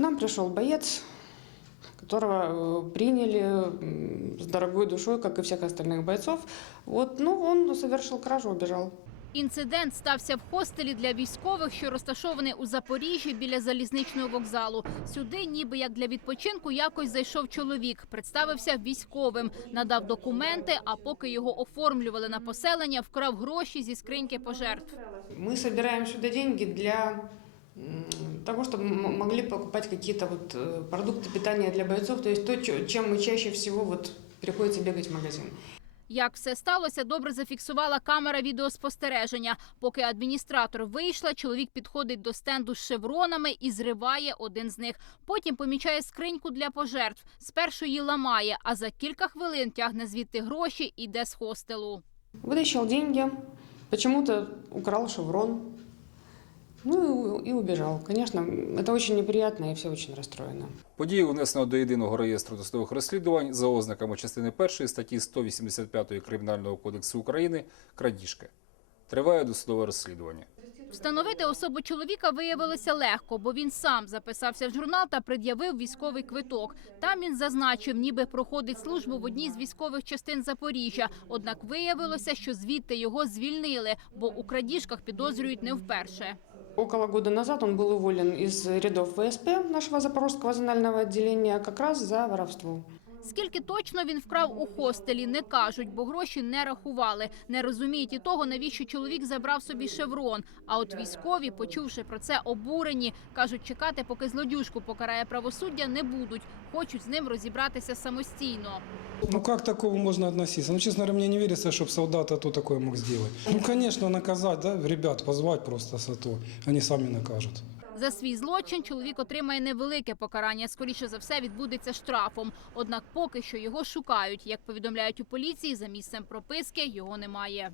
нам пришел боец, которого э, приняли м, с дорогой душой, как и всех остальных бойцов. Вот, ну, он совершил кражу, убежал. Інцидент стався в хостелі для військових, що розташований у Запоріжжі біля залізничного вокзалу. Сюди, ніби як для відпочинку, якось зайшов чоловік, представився військовим, надав документи. А поки його оформлювали на поселення, вкрав гроші зі скриньки пожертв. Мы собираем сюда деньги для м, того, чтобы м- могли покупать какие-то вот э, продукты питания для бойцов, то есть то, чё- чем мы чаще всего вот приходится бегать в магазин. Як все сталося, добре зафіксувала камера відеоспостереження. Поки адміністратор вийшла, чоловік підходить до стенду з шевронами і зриває один з них. Потім помічає скриньку для пожертв. Спершу її ламає, а за кілька хвилин тягне звідти гроші і йде з хостелу. Вытащил деньги, почему-то украл шеврон, ну и, и убежал. Конечно, это очень неприятно, и все очень расстроено. Подію внесено до єдиного реєстру досудових розслідувань за ознаками частини 1 статті 185 Кримінального кодексу України крадіжки. Триває досудове розслідування. Встановити особу чоловіка виявилося легко, бо він сам записався в журнал та пред'явив військовий квиток. Там він зазначив, ніби проходить службу в одній з військових частин Запоріжжя. Однак виявилося, що звідти його звільнили, бо у крадіжках підозрюють не вперше. Около года назад он был уволен из рядов ВСП нашего Запорожского зонального отделения как раз за воровство. Скільки точно він вкрав у хостелі, не кажуть, бо гроші не рахували. Не розуміють і того, навіщо чоловік забрав собі шеврон. А от військові, почувши про це, обурені. Кажуть, чекати, поки злодюжку покарає правосуддя, не будуть. Хочуть з ним розібратися самостійно. Ну как к такому можно относиться? Ну, честно говоря, мне не верится, чтобы солдат то такое мог сделать. Ну, конечно, наказать, да, ребят, позвать просто с АТО. Они сами накажут. За свій злочин чоловік отримає невелике покарання. Скоріше за все, відбудеться штрафом. Однак поки що його шукають. Як повідомляють у поліції, за місцем прописки його немає.